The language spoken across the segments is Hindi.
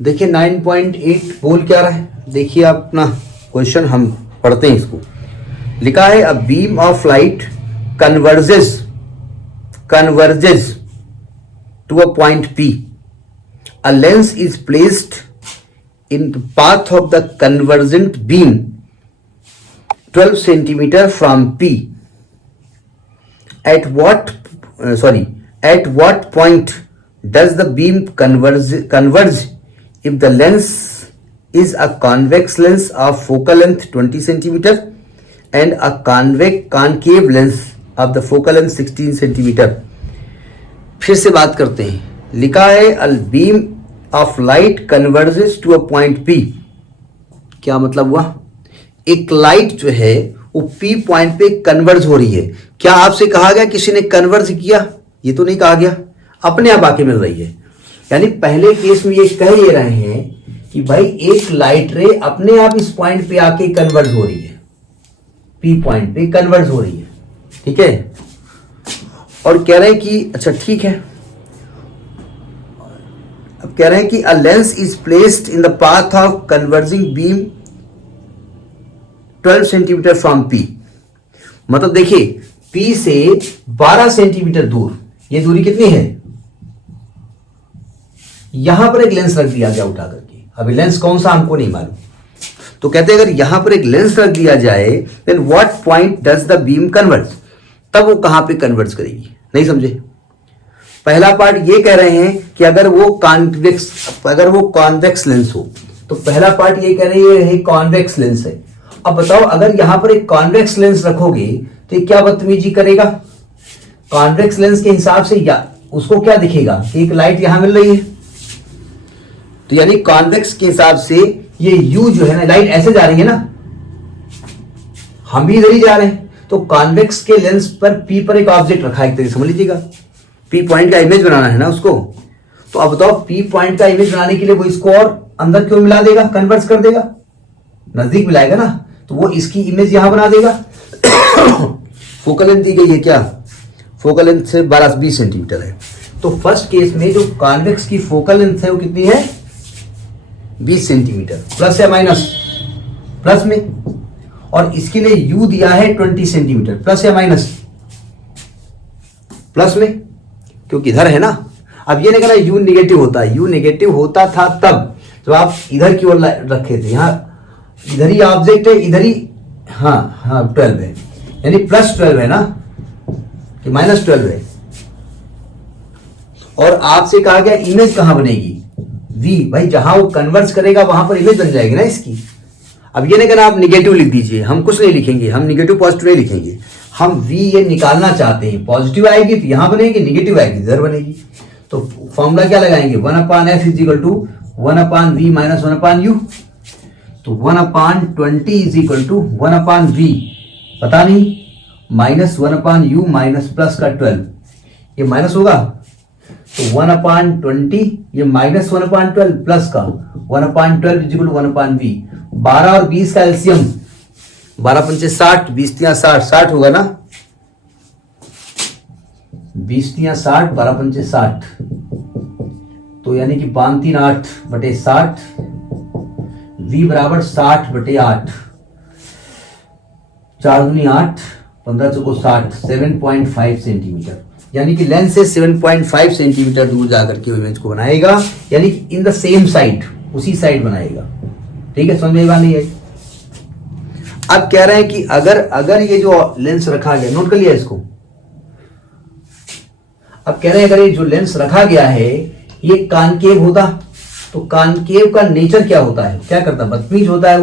देखिए 9.8 बोल क्या रहा है, देखिए अपना क्वेश्चन हम पढ़ते हैं इसको। लिखा है a beam of light converges to a point P. A lens is placed in the path of the convergent beam 12 centimeter from P. At what point does the beam converge if the lens is a convex lens of focal length 20 centimeter and a concave lens of the focal length 16 centimeter. फिर से बात करते हैं। लिखा है a beam of light converges to a point P. क्या मतलब हुआ? एक लाइट जो है वो P पॉइंट पे कन्वर्ज हो रही है। क्या आपसे कहा गया किसी ने कन्वर्ज किया? ये तो नहीं कहा गया, अपने आप आके मिल रही है। यानी पहले केस में ये कह ये रहे हैं कि भाई एक लाइट रे अपने आप इस पॉइंट पे आके कन्वर्ज हो रही है, P पॉइंट पे कन्वर्ज हो रही है, ठीक है। और कह रहे हैं कि अच्छा ठीक है, अब कह रहे हैं कि a lens is placed in the path of converging beam 12 centimetre from P. मतलब देखिए P से 12 सेंटीमीटर दूर, ये दूरी कितनी है? यहां पर एक लेंस रख दिया गया उठा करके। अभी लेंस कौन सा हमको नहीं मालूम, तो कहते हैं अगर यहां पर एक लेंस रख दिया जाए then what point does the beam converge, तब वो कहां पे कन्वर्ज करेगी? नहीं समझे? पहला पार्ट ये कह रहे हैं कि अगर वो कॉन्वेक्स लेंस हो, तो पहला पार्ट ये कह रहे हैं कॉन्वेक्स लेंस है। अब बताओ अगर यहां पर एक कॉन्वेक्स लेंस रखोगे तो ये क्या बदतमीजी करेगा? कॉन्वेक्स लेंस के हिसाब से या उसको क्या दिखेगा कि एक लाइट यहां मिल रही है, तो यानी कॉन्वेक्स के हिसाब से ये U जो है ना, लाइट ऐसे जा रही है ना, हम भी इधर ही जा रहे हैं, तो कॉन्वेक्स के लेंस पर P पर एक ऑब्जेक्ट रखा है, एक तरीके समझ लीजिएगा। P पॉइंट का इमेज बनाना है ना उसको, तो अब बताओ P पॉइंट का इमेज बनाने के लिए वो इसको और अंदर क्यों मिला देगा, कन्वर्ज कर देगा, नजदीक मिलाएगा ना, तो वो इसकी इमेज यहां बना देगा। फोकल लेंथ दी गई है क्या? फोकल लेंथ से 12-20 सेंटीमीटर है, तो फर्स्ट केस में जो कॉन्वेक्स की फोकल लेंथ है वो कितनी है? 20 सेंटीमीटर, प्लस या माइनस? प्लस में। और इसके लिए U दिया है 20 सेंटीमीटर, प्लस या माइनस? प्लस में, क्योंकि इधर है ना। अब ये नहीं कहना U नेगेटिव होता है, U नेगेटिव होता था तब जब आप इधर की ओर रखे थे, यहां इधर ही ऑब्जेक्ट है, इधर ही, हाँ 12 है, यानी प्लस 12 है ना कि माइनस 12 है। और आपसे कहा गया इमेज कहां बनेगी? V, भाई जहां वो कन्वर्ज करेगा वहां पर इमेज बन जाएगी ना इसकी। अब ये नहीं कहना आप निगेटिव लिख दीजिए, हम कुछ नहीं लिखेंगे, हम निगेटिव पॉजिटिव नहीं लिखेंगे, हम V ये निकालना चाहते हैं। पॉजिटिव आएगी तो यहां बनेगी, निगेटिव आएगी इधर बनेगी। तो फॉर्मूला क्या लगाएंगे? 1/f = 1/v - 1/u। तो 1/20 = 1/v, पता नहीं, -1/u - प्लस का 12, ये माइनस होगा, तो 1/20 ये -1/12 प्लस का 1/12 = 1/v। 12 और 20 का एलसीएम 12 पंचे 60, 20 तियां 60, 60 होगा ना, 20 तियां 60, 12 पंचे 60, तो यानी कि 5 3 8 बटे 60, V बराबर 60/8, 4 दूनी 8, 15 चौको 60, 7.5 सेंटीमीटर। यानी कि लेंस से 7.5 सेंटीमीटर दूर जाकर के इमेज को बनाएगा, यानी कि इन द सेम साइड, उसी साइड बनाएगा। ठीक है, समझ में नहीं है? अब कह रहे हैं कि अगर ये जो लेंस रखा गया, नोट कर लिया इसको। अब कह रहे हैं अगर ये जो लेंस रखा गया है ये कॉनकेव होता, तो कॉनकेव का नेचर क्या होता है, क्या करता है? बदतमीज होता है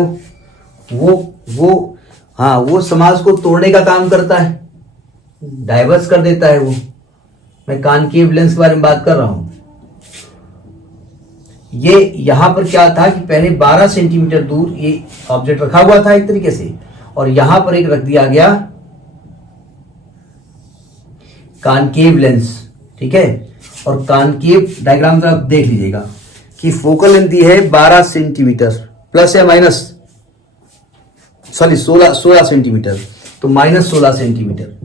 वो समाज को तोड़ने का काम करता है, डाइवर्स कर देता है वो। मैं कॉनकेव लेंस के बारे में बात कर रहा हूं। ये यहां पर क्या था कि पहले 12 सेंटीमीटर दूर ये ऑब्जेक्ट रखा हुआ था एक तरीके से, और यहां पर एक रख दिया गया कॉनकेव लेंस, ठीक है। और कॉनकेव डायग्राम आप देख लीजिएगा कि फोकल लेंथ दी है 12 सेंटीमीटर, प्लस या माइनस, सॉरी 16 सेंटीमीटर, तो -16 सेंटीमीटर।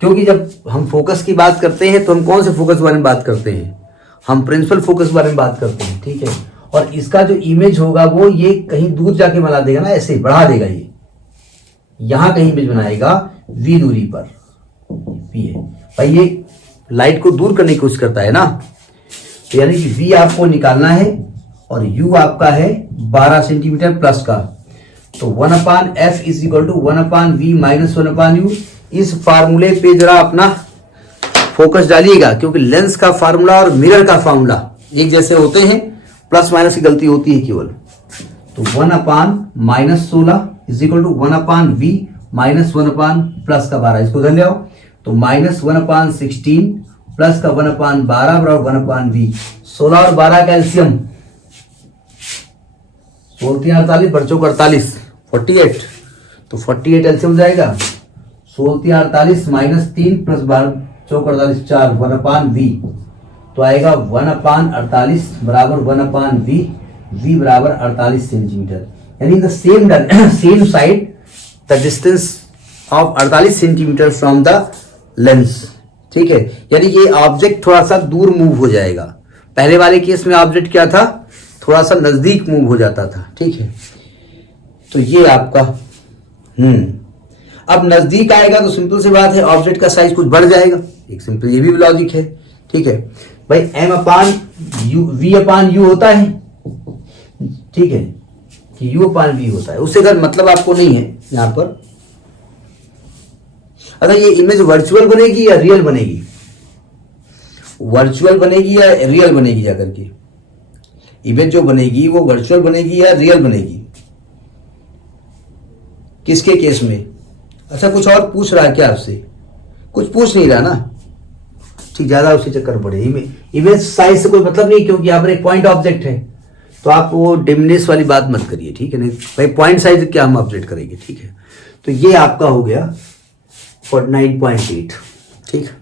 क्योंकि जब हम फोकस की बात करते हैं तो हम कौन से फोकस के बारे में बात करते हैं? हम प्रिंसिपल फोकस बारे में बात करते हैं, ठीक है। और इसका जो इमेज होगा वो ये कहीं दूर जाके बना देगा ना, ऐसे बढ़ा देगा, ये यहां कहीं इमेज बनाएगा v दूरी पर, v है भाई, ये लाइट को दूर करने की कोशिश करता है ना, तो यानी कि v आपको निकालना है और u आपका है 12 सेंटीमीटर प्लस का, तो 1/f is equal to 1/v minus 1/u। इस फार्मूले पे जरा अपना फोकस डालिएगा, क्योंकि लेंस का फार्मूला और मिरर का फार्मूला एक जैसे होते हैं, प्लस माइनस की गलती होती है केवल। तो 1/-16 is equal to 1/v minus 1/ plus का 12, इसको धन ले आओ, तो -1/16 प्लस का 1/12 बराबर 1/v। 16 और 12 का एलसीएम 16×3 = 48, बच्चों को 48, 48, तो 48 एलसीएम हो जाएगा, 16×3 माइनस 3 प्लस 12 48 4 1/v, तो आएगा 1/48 बराबर 1/v, v बराबर 48 सेंटीमीटर। यानी the same side the distance of 48 centimetre from the lens, ठीक है। यानी ये ऑब्जेक्ट थोड़ा सा दूर मूव हो जाएगा। पहले वाले केस में ऑब्जेक्ट क्या था, थोड़ा सा नजदीक मूव हो जाता था, ठीक है। तो ये आपका अब नजदीक आएगा तो सिंपल सी बात है, ऑब्जेक्ट का साइज कुछ बढ़ जाएगा, एक सिंपल ये भी लॉजिक है, ठीक है भाई। v/u होता है, ठीक है, कि u/v होता है, उससे अगर मतलब आपको नहीं है यहां पर। अच्छा, ये इमेज वर्चुअल बनेगी या रियल बनेगी, वर्चुअल बनेगी या रियल बनेगी, जाकर के इमेज जो बनेगी वो वर्चुअल बनेगी या रियल बनेगी, किसके केस में? अच्छा, कुछ और पूछ रहा है क्या आपसे? कुछ पूछ नहीं रहा ना, ठीक, ज्यादा उससे चक्कर पड़े। इमेज साइज से कोई मतलब नहीं, क्योंकि यहाँ पर एक पॉइंट ऑब्जेक्ट है, तो आप वो डिमनेस वाली बात मत करिए, ठीक है। नहीं भाई, पॉइंट साइज क्या हम अपडेट करेंगे, ठीक है। तो ये आपका हो गया 49.8, ठीक है।